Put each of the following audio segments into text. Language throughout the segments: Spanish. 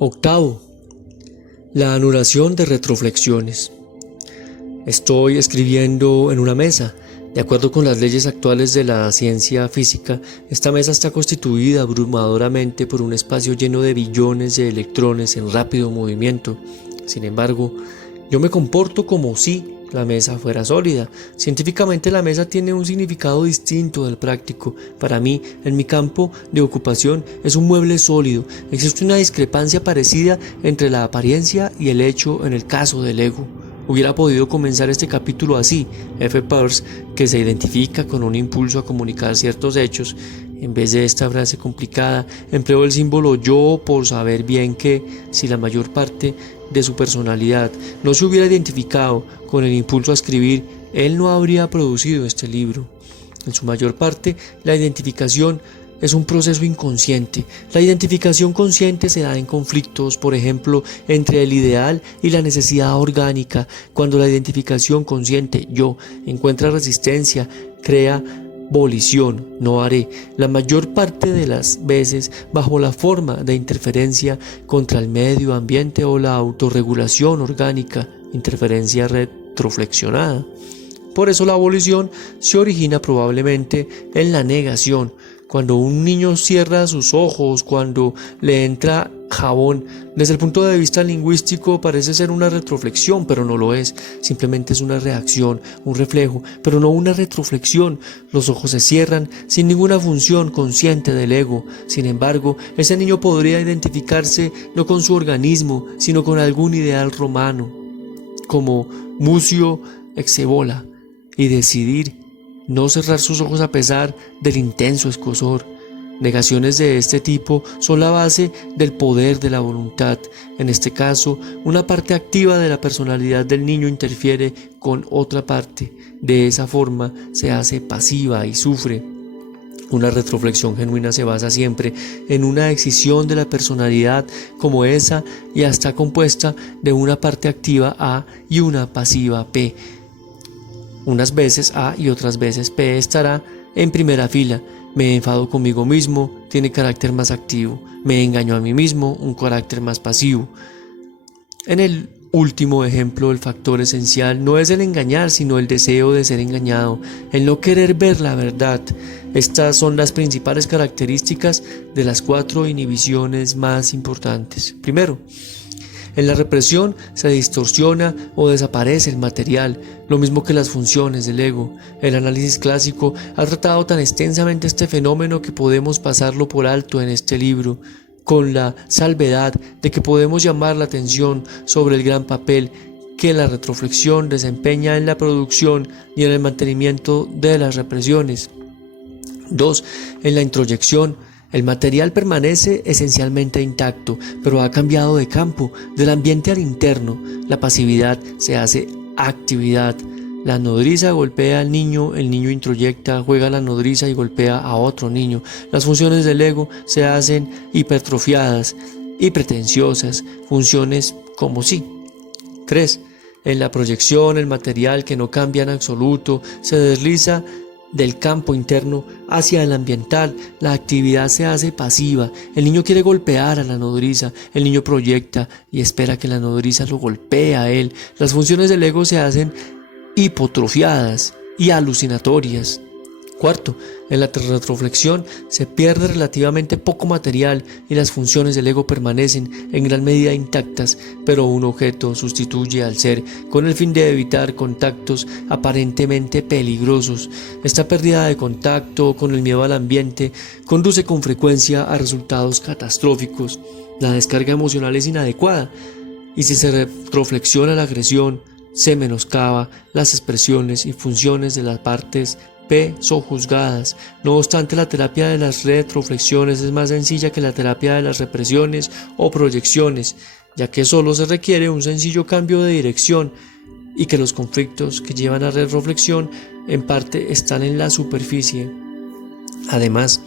Octavo, la anulación de retroflexiones. Estoy escribiendo en una mesa. De acuerdo con las leyes actuales de la ciencia física, esta mesa está constituida abrumadoramente por un espacio lleno de billones de electrones en rápido movimiento. Sin embargo, yo me comporto como si la mesa fuera sólida. Científicamente la mesa tiene un significado distinto del práctico. Para mí, en mi campo de ocupación, es un mueble sólido. Existe una discrepancia parecida entre la apariencia y el hecho en el caso del ego. Hubiera podido comenzar este capítulo así: F. Peirce, que se identifica con un impulso a comunicar ciertos hechos. En vez de esta frase complicada, empleó el símbolo yo por saber bien que, si la mayor parte de su personalidad no se hubiera identificado con el impulso a escribir, él no habría producido este libro. En su mayor parte, la identificación es un proceso inconsciente. La identificación consciente se da en conflictos, por ejemplo, entre el ideal y la necesidad orgánica. Cuando la identificación consciente, yo, encuentra resistencia, crea volición, no haré, la mayor parte de las veces bajo la forma de interferencia contra el medio ambiente o la autorregulación orgánica, interferencia retroflexionada. Por eso la volición se origina probablemente en la negación. Cuando un niño cierra sus ojos, cuando le entra jabón, desde el punto de vista lingüístico parece ser una retroflexión, pero no lo es. Simplemente es una reacción, un reflejo, pero no una retroflexión. Los ojos se cierran sin ninguna función consciente del ego. Sin embargo, ese niño podría identificarse no con su organismo, sino con algún ideal romano, como Mucio Exebola, y decidir no cerrar sus ojos a pesar del intenso escozor. Negaciones de este tipo son la base del poder de la voluntad. En este caso, una parte activa de la personalidad del niño interfiere con otra parte. De esa forma se hace pasiva y sufre. Una retroflexión genuina se basa siempre en una excisión de la personalidad como esa, y está compuesta de una parte activa A y una pasiva P. Unas veces A y otras veces P estará en primera fila. Me enfado conmigo mismo, tiene carácter más activo. Me engaño a mí mismo, un carácter más pasivo. En el último ejemplo, el factor esencial no es el engañar, sino el deseo de ser engañado, el no querer ver la verdad. Estas son las principales características de las 4 inhibiciones más importantes. Primero, en la represión se distorsiona o desaparece el material, lo mismo que las funciones del ego. El análisis clásico ha tratado tan extensamente este fenómeno que podemos pasarlo por alto en este libro, con la salvedad de que podemos llamar la atención sobre el gran papel que la retroflexión desempeña en la producción y en el mantenimiento de las represiones. 2. En la introyección, el material permanece esencialmente intacto, pero ha cambiado de campo, del ambiente al interno. La pasividad se hace actividad. La nodriza golpea al niño, el niño introyecta, juega a la nodriza y golpea a otro niño. Las funciones del ego se hacen hipertrofiadas y pretenciosas, funciones como sí. 3. En la proyección, el material, que no cambia en absoluto, se desliza del campo interno hacia el ambiental. La actividad se hace pasiva. El niño quiere golpear a la nodriza, el niño proyecta y espera que la nodriza lo golpee a él. Las funciones del ego se hacen hipotrofiadas y alucinatorias. 4. En la retroflexión se pierde relativamente poco material y las funciones del ego permanecen en gran medida intactas, pero un objeto sustituye al ser con el fin de evitar contactos aparentemente peligrosos. Esta pérdida de contacto con el miedo al ambiente conduce con frecuencia a resultados catastróficos. La descarga emocional es inadecuada y si se retroflexiona la agresión, se menoscaba las expresiones y funciones de las partes P sojuzgadas. No obstante, la terapia de las retroflexiones es más sencilla que la terapia de las represiones o proyecciones, ya que solo se requiere un sencillo cambio de dirección y que los conflictos que llevan a retroflexión en parte están en la superficie. Además,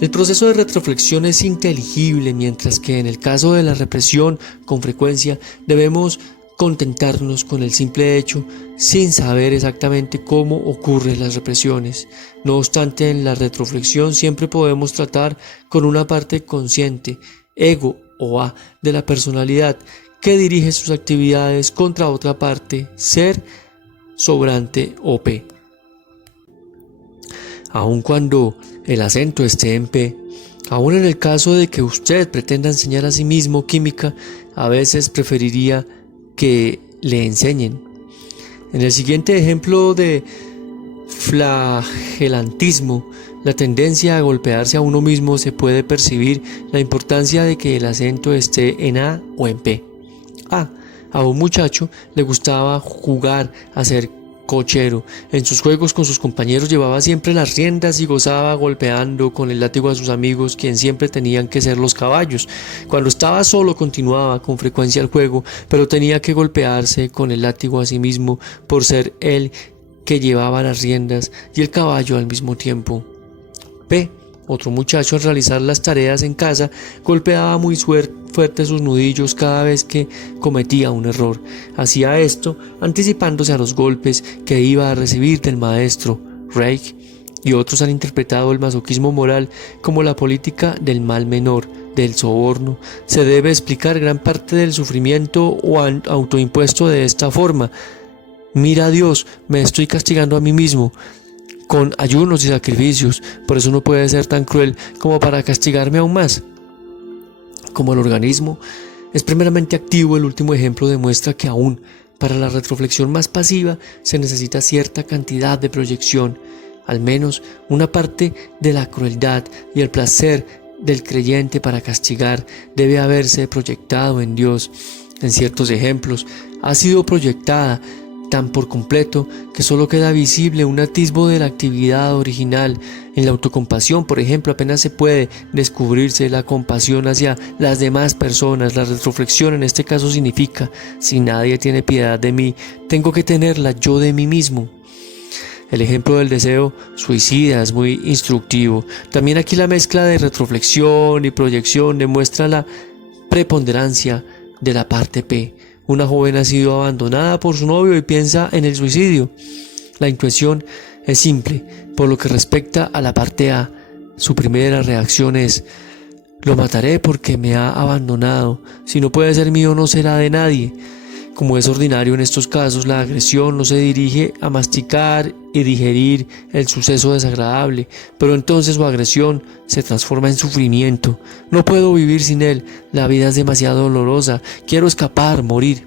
el proceso de retroflexión es inteligible, mientras que en el caso de la represión, con frecuencia debemos contentarnos con el simple hecho sin saber exactamente cómo ocurren las represiones. No obstante, en la retroflexión siempre podemos tratar con una parte consciente, ego o A de la personalidad que dirige sus actividades contra otra parte, ser, sobrante o P. Aun cuando el acento esté en P, aun en el caso de que usted pretenda enseñar a sí mismo química, a veces preferiría que le enseñen. En el siguiente ejemplo de flagelantismo, la tendencia a golpearse a uno mismo, se puede percibir la importancia de que el acento esté en A o en P. A un muchacho le gustaba jugar a ser cochero. En sus juegos con sus compañeros llevaba siempre las riendas y gozaba golpeando con el látigo a sus amigos, quien siempre tenían que ser los caballos. Cuando estaba solo continuaba con frecuencia el juego, pero tenía que golpearse con el látigo a sí mismo por ser él que llevaba las riendas y el caballo al mismo tiempo. P. Otro muchacho, al realizar las tareas en casa, golpeaba muy fuerte sus nudillos cada vez que cometía un error. Hacía esto anticipándose a los golpes que iba a recibir del maestro. Reich y otros han interpretado el masoquismo moral como la política del mal menor, del soborno. Se debe explicar gran parte del sufrimiento o autoimpuesto de esta forma. Mira a Dios, me estoy castigando a mí mismo con ayunos y sacrificios, por eso no puede ser tan cruel como para castigarme aún más. Como el organismo es primeramente activo, el último ejemplo demuestra que aún para la retroflexión más pasiva se necesita cierta cantidad de proyección, al menos una parte de la crueldad y el placer del creyente para castigar debe haberse proyectado en Dios. En ciertos ejemplos ha sido proyectada tan por completo que solo queda visible un atisbo de la actividad original. En la autocompasión, por ejemplo, apenas se puede descubrirse la compasión hacia las demás personas. La retroflexión en este caso significa: si nadie tiene piedad de mí, tengo que tenerla yo de mí mismo. El ejemplo del deseo suicida es muy instructivo. También aquí la mezcla de retroflexión y proyección demuestra la preponderancia de la parte P. Una joven ha sido abandonada por su novio y piensa en el suicidio. La intuición es simple. Por lo que respecta a la parte A, su primera reacción es: lo mataré porque me ha abandonado. Si no puede ser mío, no será de nadie. Como es ordinario en estos casos, la agresión no se dirige a masticar y digerir el suceso desagradable, pero entonces su agresión se transforma en sufrimiento. No puedo vivir sin él, la vida es demasiado dolorosa, quiero escapar, morir.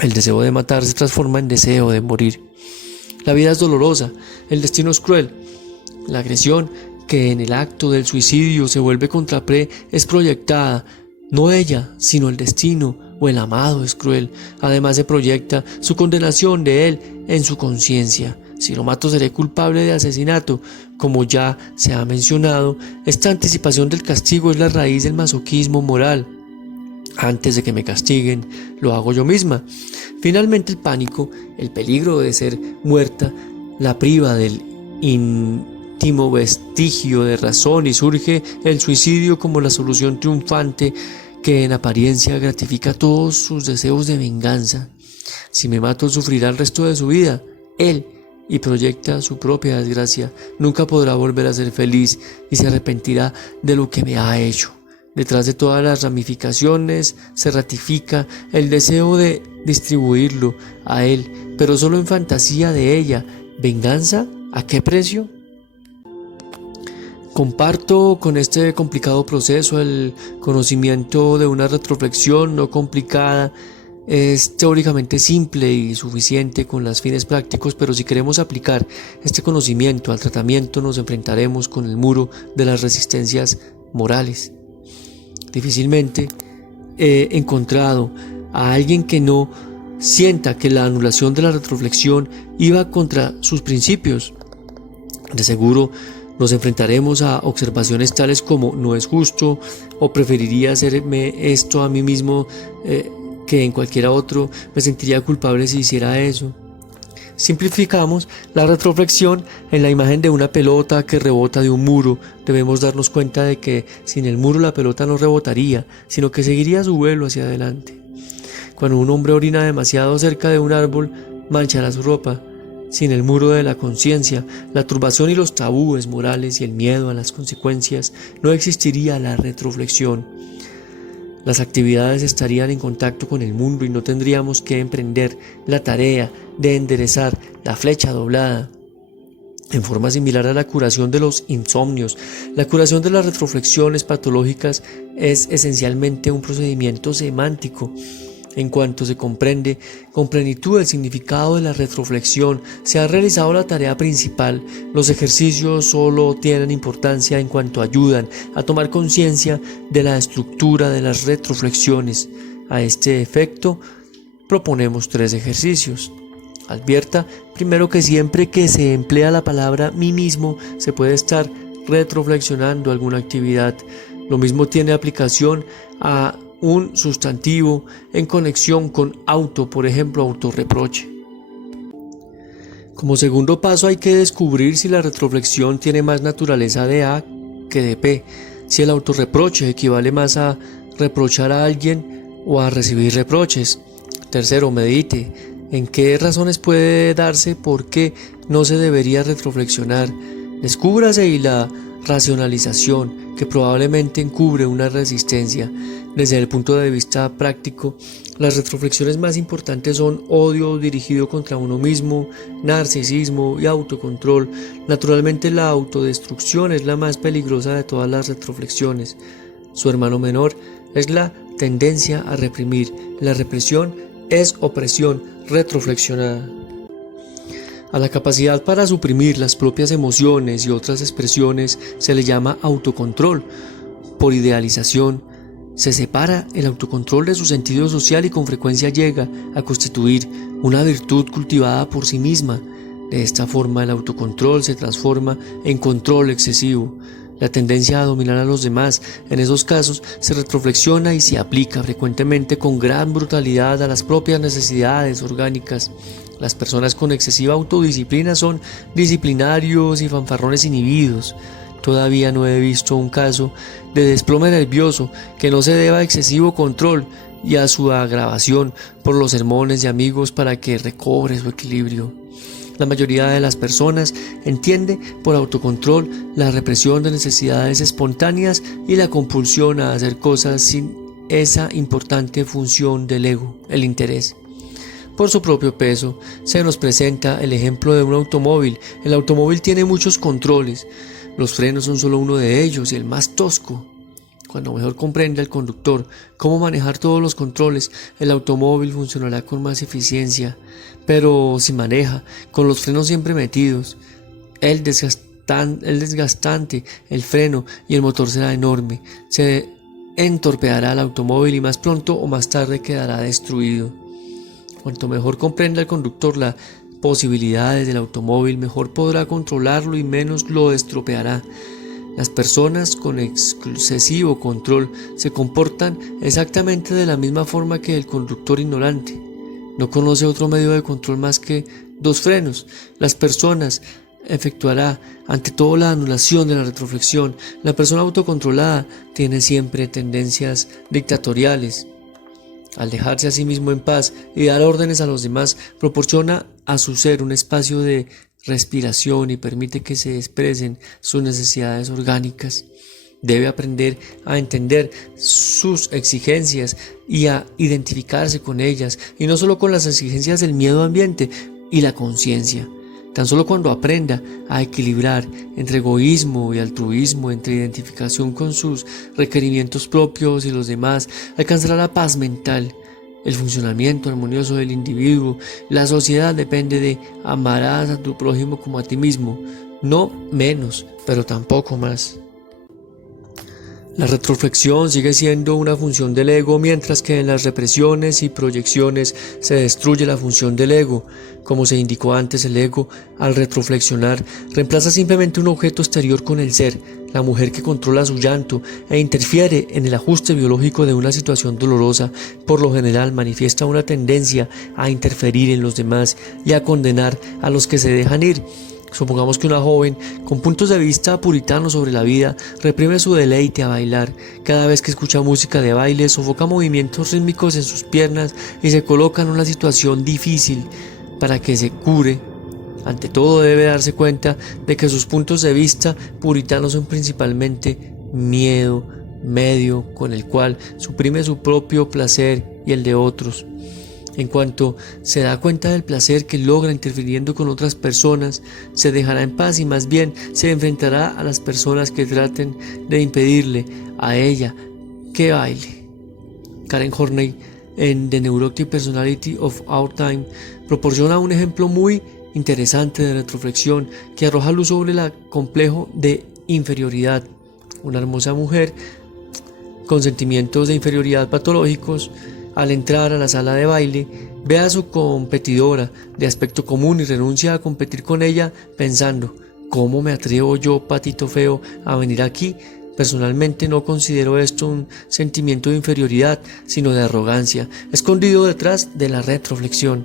El deseo de matar se transforma en deseo de morir. La vida es dolorosa, el destino es cruel. La agresión que en el acto del suicidio se vuelve contra P es proyectada. No ella, sino el destino o el amado es cruel. Además se proyecta su condenación de él en su conciencia. Si lo mato, seré culpable de asesinato. Como ya se ha mencionado, esta anticipación del castigo es la raíz del masoquismo moral. Antes de que me castiguen, lo hago yo misma. Finalmente, el pánico, el peligro de ser muerta, la priva del íntimo vestigio de razón y surge el suicidio como la solución triunfante que en apariencia gratifica todos sus deseos de venganza. Si me mato, sufrirá el resto de su vida, él, y proyecta su propia desgracia. Nunca podrá volver a ser feliz y se arrepentirá de lo que me ha hecho. Detrás de todas las ramificaciones se ratifica el deseo de distribuirlo a él, pero solo en fantasía de ella. ¿Venganza? ¿A qué precio? Comparto con este complicado proceso el conocimiento de una retroflexión no complicada. Es teóricamente simple y suficiente con los fines prácticos, pero si queremos aplicar este conocimiento al tratamiento, nos enfrentaremos con el muro de las resistencias morales. Difícilmente he encontrado a alguien que no sienta que la anulación de la retroflexión iba contra sus principios. De seguro nos enfrentaremos a observaciones tales como: no es justo, o preferiría hacerme esto a mí mismo que en cualquiera otro, me sentiría culpable si hiciera eso. Simplificamos la retroflexión en la imagen de una pelota que rebota de un muro. Debemos darnos cuenta de que sin el muro la pelota no rebotaría, sino que seguiría su vuelo hacia adelante. Cuando un hombre orina demasiado cerca de un árbol, manchará su ropa. Sin el muro de la conciencia, la turbación y los tabúes morales y el miedo a las consecuencias, no existiría la retroflexión. Las actividades estarían en contacto con el mundo y no tendríamos que emprender la tarea de enderezar la flecha doblada. En forma similar a la curación de los insomnios, la curación de las retroflexiones patológicas es esencialmente un procedimiento semántico. En cuanto se comprende con plenitud el significado de la retroflexión, se ha realizado la tarea principal. Los ejercicios solo tienen importancia en cuanto ayudan a tomar conciencia de la estructura de las retroflexiones. A este efecto, proponemos 3 ejercicios. Advierta primero que siempre que se emplea la palabra mí mismo, se puede estar retroflexionando alguna actividad. Lo mismo tiene aplicación a un sustantivo en conexión con auto, por ejemplo, autorreproche. Como segundo paso hay que descubrir si la retroflexión tiene más naturaleza de A que de P, si el autorreproche equivale más a reprochar a alguien o a recibir reproches. Tercero, medite en qué razones puede darse por qué no se debería retroflexionar. Descúbrase y la racionalización que probablemente encubre una resistencia. Desde el punto de vista práctico, las retroflexiones más importantes son odio dirigido contra uno mismo, narcisismo y autocontrol. Naturalmente la autodestrucción es la más peligrosa de todas las retroflexiones. Su hermano menor es la tendencia a reprimir. La represión es opresión retroflexionada. A la capacidad para suprimir las propias emociones y otras expresiones se le llama autocontrol. Por idealización, se separa el autocontrol de su sentido social y con frecuencia llega a constituir una virtud cultivada por sí misma. De esta forma, el autocontrol se transforma en control excesivo. La tendencia a dominar a los demás, en esos casos, se retroflexiona y se aplica frecuentemente con gran brutalidad a las propias necesidades orgánicas. Las personas con excesiva autodisciplina son disciplinarios y fanfarrones inhibidos. Todavía no he visto un caso de desplome nervioso que no se deba a excesivo control y a su agravación por los sermones de amigos para que recobre su equilibrio. La mayoría de las personas entiende por autocontrol la represión de necesidades espontáneas y la compulsión a hacer cosas sin esa importante función del ego, el interés. Por su propio peso, se nos presenta el ejemplo de un automóvil. El automóvil tiene muchos controles. Los frenos son solo uno de ellos y el más tosco. Cuando mejor comprenda el conductor cómo manejar todos los controles, el automóvil funcionará con más eficiencia. Pero si maneja con los frenos siempre metidos, el desgastante, el freno y el motor será enorme. Se entorpeará el automóvil y más pronto o más tarde quedará destruido. Cuanto mejor comprenda el conductor las posibilidades del automóvil, mejor podrá controlarlo y menos lo estropeará. Las personas con excesivo control se comportan exactamente de la misma forma que el conductor ignorante. No conoce otro medio de control más que 2 frenos. Las personas efectuará ante todo la anulación de la retroflexión. La persona autocontrolada tiene siempre tendencias dictatoriales. Al dejarse a sí mismo en paz y dar órdenes a los demás, proporciona a su ser un espacio de respiración y permite que se expresen sus necesidades orgánicas. Debe aprender a entender sus exigencias y a identificarse con ellas, y no solo con las exigencias del miedo ambiente y la conciencia. Tan solo cuando aprenda a equilibrar entre egoísmo y altruismo, entre identificación con sus requerimientos propios y los demás, alcanzará la paz mental. El funcionamiento armonioso del individuo, la sociedad depende de amarás a tu prójimo como a ti mismo, no menos, pero tampoco más. La retroflexión sigue siendo una función del ego, mientras que en las represiones y proyecciones se destruye la función del ego. Como se indicó antes, el ego, al retroflexionar, reemplaza simplemente un objeto exterior con el ser, la mujer que controla su llanto e interfiere en el ajuste biológico de una situación dolorosa. Por lo general manifiesta una tendencia a interferir en los demás y a condenar a los que se dejan ir. Supongamos que una joven, con puntos de vista puritanos sobre la vida, reprime su deleite a bailar. Cada vez que escucha música de baile, sofoca movimientos rítmicos en sus piernas y se coloca en una situación difícil para que se cure. Ante todo, debe darse cuenta de que sus puntos de vista puritanos son principalmente miedo, medio con el cual suprime su propio placer y el de otros. En cuanto se da cuenta del placer que logra interfiriendo con otras personas, se dejará en paz y más bien se enfrentará a las personas que traten de impedirle a ella que baile. Karen Horney, en The Neurotic Personality of Our Time, proporciona un ejemplo muy interesante de retroflexión que arroja luz sobre el complejo de inferioridad. Una hermosa mujer con sentimientos de inferioridad patológicos, al entrar a la sala de baile, ve a su competidora de aspecto común y renuncia a competir con ella pensando: ¿cómo me atrevo yo, patito feo, a venir aquí? Personalmente no considero esto un sentimiento de inferioridad, sino de arrogancia, escondido detrás de la retroflexión.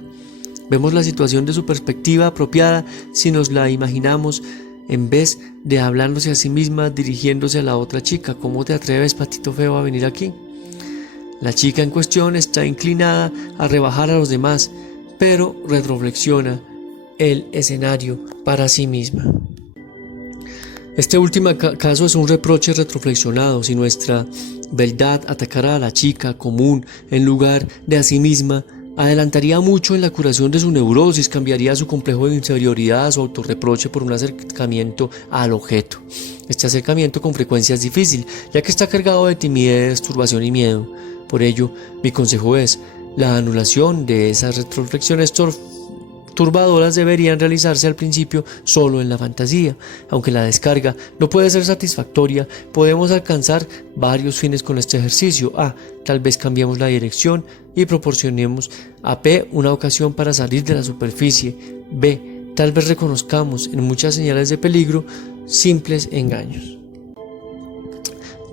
Vemos la situación de su perspectiva apropiada si nos la imaginamos, en vez de hablándose a sí misma, dirigiéndose a la otra chica: ¿cómo te atreves, patito feo, a venir aquí? La chica en cuestión está inclinada a rebajar a los demás, pero retroflexiona el escenario para sí misma. Este último caso es un reproche retroflexionado. Si nuestra beldad atacara a la chica común en lugar de a sí misma, adelantaría mucho en la curación de su neurosis, cambiaría su complejo de inferioridad, su autorreproche por un acercamiento al objeto. Este acercamiento con frecuencia es difícil, ya que está cargado de timidez, turbación y miedo. Por ello, mi consejo es: la anulación de esas retroflexiones turbadoras deberían realizarse al principio solo en la fantasía. Aunque la descarga no puede ser satisfactoria, podemos alcanzar varios fines con este ejercicio. A. Tal vez cambiemos la dirección y proporcionemos a P una ocasión para salir de la superficie. B. Tal vez reconozcamos en muchas señales de peligro simples engaños.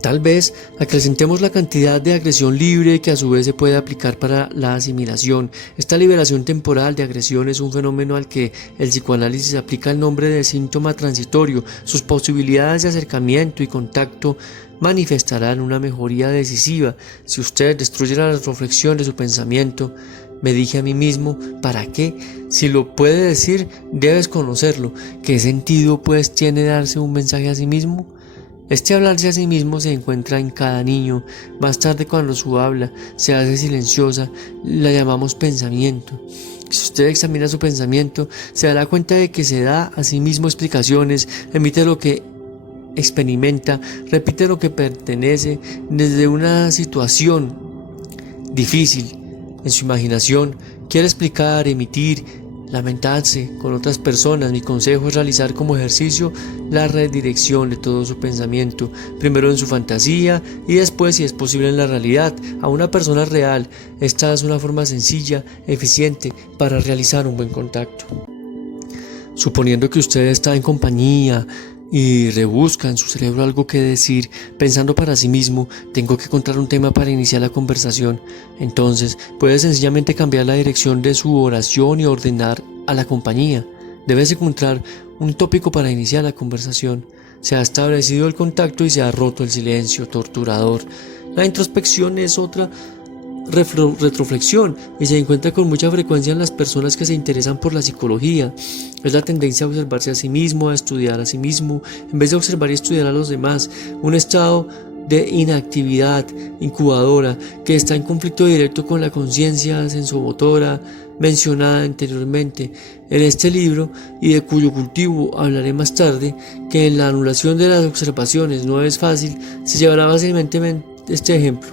Tal vez acrecentemos la cantidad de agresión libre que a su vez se puede aplicar para la asimilación. Esta liberación temporal de agresión es un fenómeno al que el psicoanálisis aplica el nombre de síntoma transitorio. Sus posibilidades de acercamiento y contacto manifestarán una mejoría decisiva. Si usted destruye la retroflexión de su pensamiento, me dije a mí mismo: ¿para qué? Si lo puede decir, debes conocerlo. ¿Qué sentido pues tiene darse un mensaje a sí mismo? Este hablarse a sí mismo se encuentra en cada niño. Más tarde, cuando su habla se hace silenciosa, la llamamos pensamiento. Si usted examina su pensamiento, se dará cuenta de que se da a sí mismo explicaciones, emite lo que experimenta, repite lo que pertenece desde una situación difícil. En su imaginación quiere explicar, emitir, lamentarse con otras personas. Mi consejo es realizar como ejercicio la redirección de todo su pensamiento, primero en su fantasía y después, si es posible, en la realidad, a una persona real. Esta es una forma sencilla, eficiente para realizar un buen contacto. Suponiendo que usted está en compañía y rebusca en su cerebro algo que decir, pensando para sí mismo: tengo que encontrar un tema para iniciar la conversación. Entonces puede sencillamente cambiar la dirección de su oración y ordenar a la compañía: debes encontrar un tópico para iniciar la conversación. Se ha establecido el contacto y se ha roto el silencio torturador. La introspección es otra retroflexión y se encuentra con mucha frecuencia en las personas que se interesan por la psicología. Es la tendencia a observarse a sí mismo, a estudiar a sí mismo, en vez de observar y estudiar a los demás. Un estado de inactividad incubadora que está en conflicto directo con la conciencia sensomotora mencionada anteriormente en este libro, y de cuyo cultivo hablaré más tarde. Que en la anulación de las observaciones no es fácil, se llevará fácilmente este ejemplo.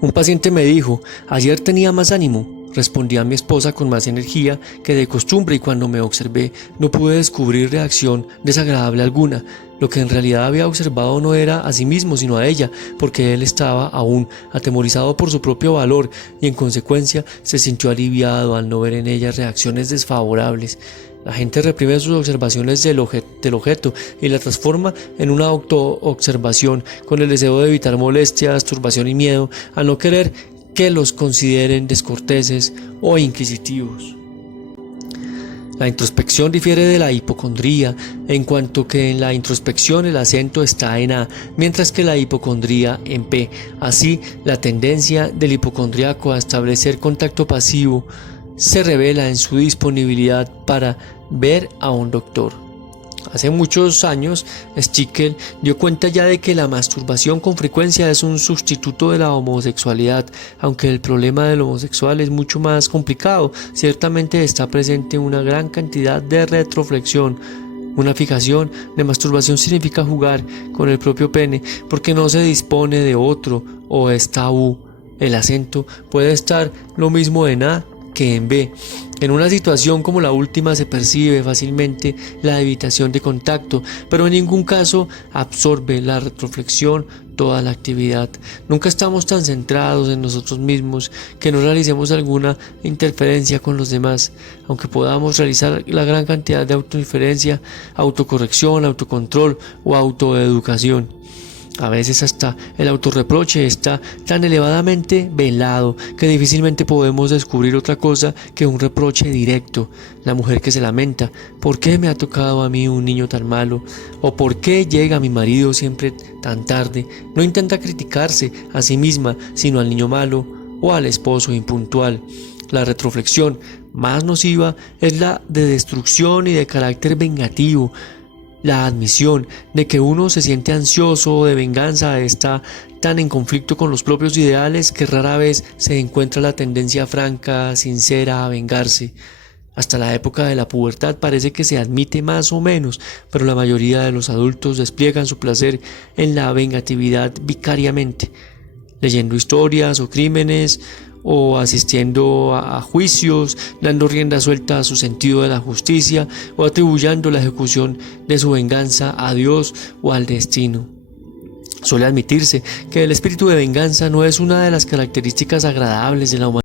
Un paciente me dijo: ayer tenía más ánimo. Respondí a mi esposa con más energía que de costumbre, y cuando me observé no pude descubrir reacción desagradable alguna. Lo que en realidad había observado no era a sí mismo sino a ella, porque él estaba aún atemorizado por su propio valor y en consecuencia se sintió aliviado al no ver en ella reacciones desfavorables. La gente reprime sus observaciones del objeto y la transforma en una autoobservación con el deseo de evitar molestias, turbación y miedo, al no querer que los consideren descorteses o inquisitivos. La introspección difiere de la hipocondría, en cuanto que en la introspección el acento está en A, mientras que la hipocondría en P. Así, la tendencia del hipocondríaco a establecer contacto pasivo se revela en su disponibilidad para ver a un doctor. Hace muchos años, Stickel dio cuenta ya de que la masturbación con frecuencia es un sustituto de la homosexualidad, aunque el problema del homosexual es mucho más complicado. Ciertamente está presente una gran cantidad de retroflexión. Una fijación de masturbación significa jugar con el propio pene porque no se dispone de otro o es tabú. El acento puede estar lo mismo en A que en B. En una situación como la última se percibe fácilmente la evitación de contacto, pero en ningún caso absorbe la retroflexión toda la actividad. Nunca estamos tan centrados en nosotros mismos que no realicemos alguna interferencia con los demás, aunque podamos realizar la gran cantidad de autoinferencia, autocorrección, autocontrol o autoeducación. A veces hasta el autorreproche está tan elevadamente velado que difícilmente podemos descubrir otra cosa que un reproche directo. La mujer que se lamenta: ¿por qué me ha tocado a mí un niño tan malo? ¿O por qué llega mi marido siempre tan tarde? No intenta criticarse a sí misma, sino al niño malo o al esposo impuntual. La retroflexión más nociva es la de destrucción y de carácter vengativo. La admisión de que uno se siente ansioso o de venganza está tan en conflicto con los propios ideales que rara vez se encuentra la tendencia franca, sincera a vengarse. Hasta la época de la pubertad parece que se admite más o menos, pero la mayoría de los adultos despliegan su placer en la vengatividad vicariamente, leyendo historias o crímenes, o asistiendo a juicios, dando rienda suelta a su sentido de la justicia, o atribuyendo la ejecución de su venganza a Dios o al destino. Suele admitirse que el espíritu de venganza no es una de las características agradables de la humanidad.